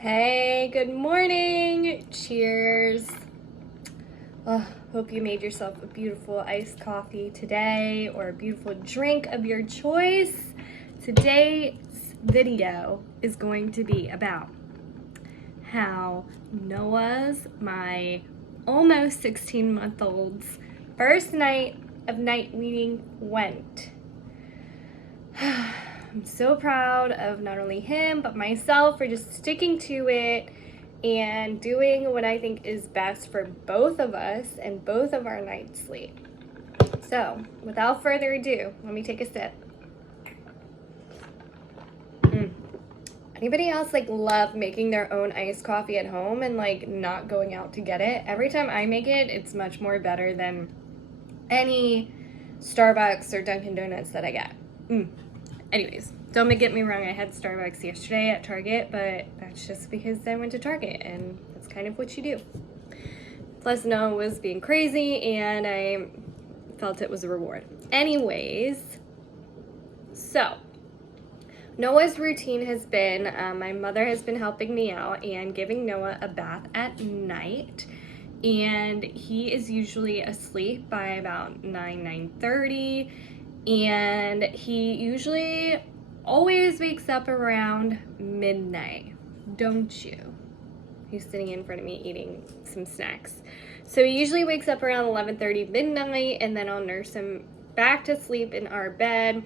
Hey, good morning. Cheers. Hope you made yourself a beautiful iced coffee today or a beautiful drink of your choice. Today's video is going to be about how Noah's, my almost 16-month-old's, first night of night weaning went. I'm so proud of not only him, but myself for just sticking to it and doing what I think is best for both of us and both of our night's sleep. So, without further ado, let me take a sip. Anybody else love making their own iced coffee at home and not going out to get it? Every time I make it, it's much more better than any Starbucks or Dunkin' Donuts that I get. Anyways, don't get me wrong, I had Starbucks yesterday at Target, but that's just because I went to Target, and that's kind of what you do. Plus, Noah was being crazy, and I felt it was a reward. Anyways, so Noah's routine has been, my mother has been helping me out and giving Noah a bath at night, and he is usually asleep by about 9:30. And he usually always wakes up around midnight, don't you? He's sitting in front of me eating some snacks. So he usually wakes up around 11:30 midnight, and then I'll nurse him back to sleep in our bed.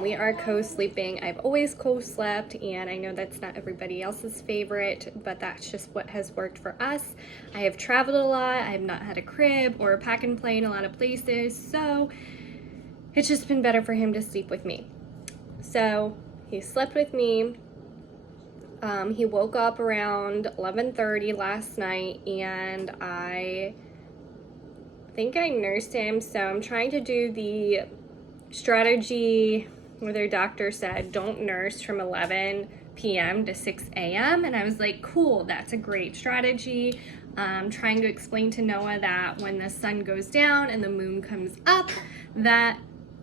We are co-sleeping. I've always co-slept, and I know that's not everybody else's favorite, but that's just what has worked for us. I have traveled a lot. I have not had a crib or a pack and play in a lot of places, so it's just been better for him to sleep with me. So he slept with me. He woke up around 11:30 last night, and I think I nursed him. So I'm trying to do the strategy where their doctor said don't nurse from 11 p.m. to 6 a.m. And I was like, cool, that's a great strategy. Trying to explain to Noah that when the sun goes down and the moon comes up, that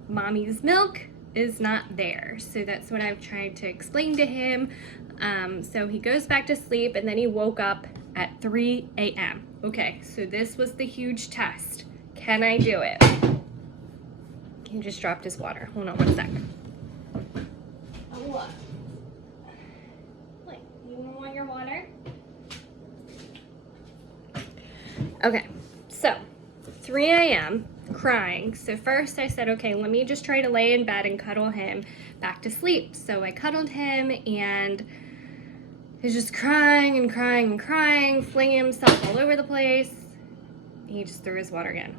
mommy's milk is not there. So that's what I've tried to explain to him. So he goes back to sleep, and then he woke up at 3 a.m. Okay, so this was the huge test. Can I do it? He just dropped his water. Hold on one sec. Oh, what? Wait, you want your water? Okay, so 3 a.m. crying. So first I said, okay, let me just try to lay in bed and cuddle him back to sleep. So I cuddled him, and he's just crying and crying and crying, flinging himself all over the place. He just threw his water again.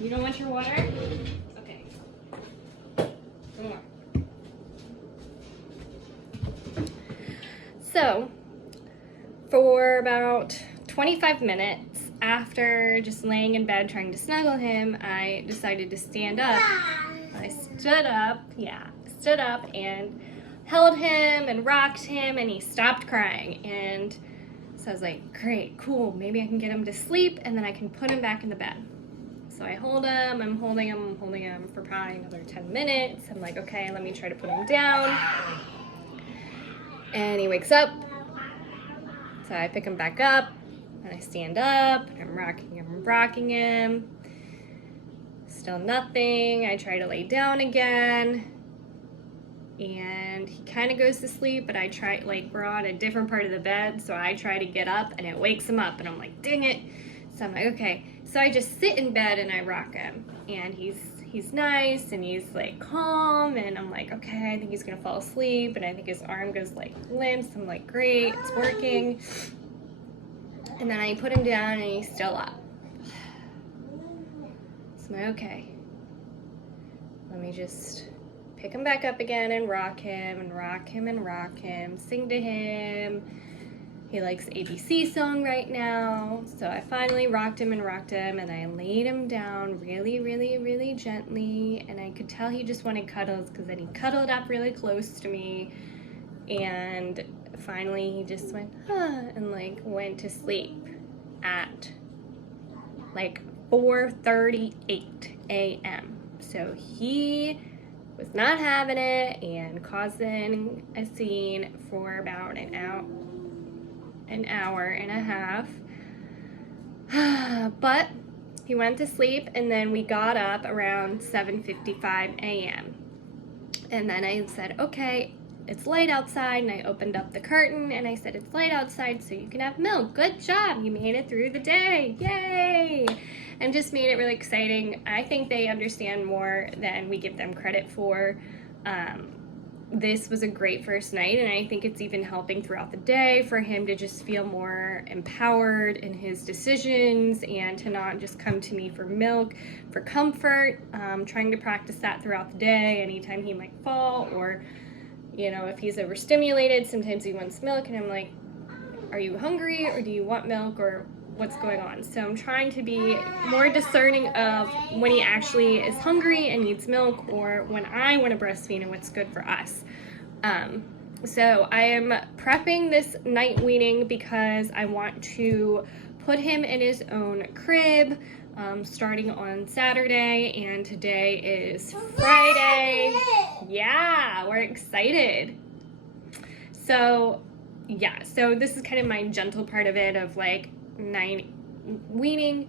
You don't want your water? Okay. One more. So for about 25 minutes after just laying in bed trying to snuggle him, I decided to stand up. I stood up and held him and rocked him, and he stopped crying. And so I was like, great, cool, maybe I can get him to sleep, and then I can put him back in the bed. So I hold him, I'm holding him for probably another 10 minutes. I'm like, okay, let me try to put him down. And he wakes up. So I pick him back up, and I stand up, and I'm rocking him. Still nothing. I try to lay down again, and he kind of goes to sleep, but I try, we're on a different part of the bed, so I try to get up, and it wakes him up, and I'm like, dang it. So I'm like, okay. So I just sit in bed and I rock him, and he's nice, and he's calm, and I'm like, okay, I think he's gonna fall asleep, and I think his arm goes limp. So I'm like, great, it's working. And then I put him down, and he's still up. So I'm like, okay, let me just pick him back up again and rock him and rock him and rock him, sing to him. He likes ABC song right now. So I finally rocked him, and I laid him down really, really, really gently, and I could tell he just wanted cuddles, because then he cuddled up really close to me, and finally he just went, and went to sleep at 4:38 a.m. So he was not having it and causing a scene for about an hour and a half. But he went to sleep, and then we got up around 7:55 a.m. And then I said, okay, it's light outside, and I opened up the curtain and I said, it's light outside so you can have milk. Good job, you made it through the day, yay! And just made it really exciting. I think they understand more than we give them credit for. This was a great first night, and I think it's even helping throughout the day for him to just feel more empowered in his decisions and to not just come to me for milk, for comfort. Trying to practice that throughout the day, anytime he might fall, or, you know, if he's overstimulated, sometimes he wants milk, and I'm like, are you hungry, or do you want milk, or what's going on? So I'm trying to be more discerning of when he actually is hungry and needs milk, or when I want to breastfeed and what's good for us. So I am prepping this night weaning because I want to put him in his own crib starting on Saturday, and today is Friday. Yeah, we're excited. So yeah, so this is kind of my gentle part of it, of like night weaning,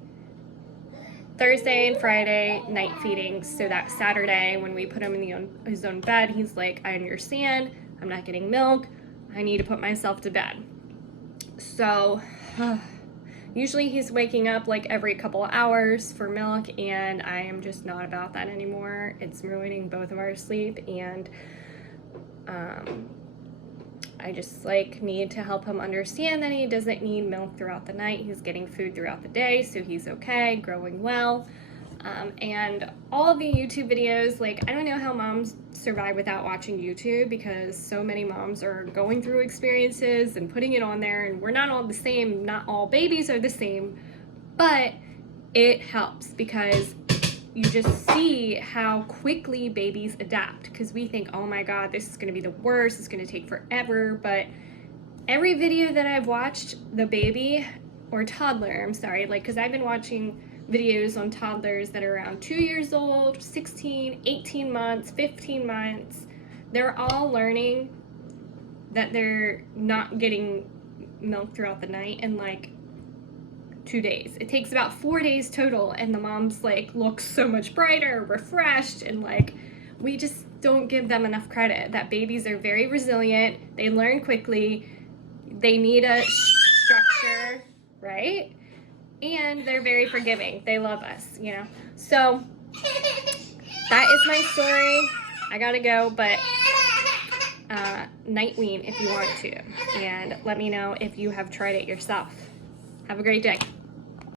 Thursday and Friday night feeding, so that Saturday when we put him in his own bed, he's like, I understand, I'm not getting milk, I need to put myself to bed. So usually he's waking up like every couple of hours for milk, and I am just not about that anymore. It's ruining both of our sleep, and I just like need to help him understand that he doesn't need milk throughout the night. He's getting food throughout the day, so he's okay, growing well. And all of the YouTube videos, like, I don't know how moms survive without watching YouTube, because so many moms are going through experiences and putting it on there, and we're not all the same. Not all babies are the same, but it helps because you just see how quickly babies adapt, because we think, oh my God, this is going to be the worst, it's going to take forever. But every video that I've watched, the baby or toddler, I'm sorry, like, because I've been watching videos on toddlers that are around 2 years old, 16, 18 months, 15 months, they're all learning that they're not getting milk throughout the night in like 2 days. It takes about 4 days total, and the moms like look so much brighter, refreshed, and like we just don't give them enough credit that babies are very resilient, they learn quickly, they need a structure, right? And they're very forgiving. They love us, you know? So that is my story. I gotta go, but night wean if you want to, and let me know if you have tried it yourself. Have a great day.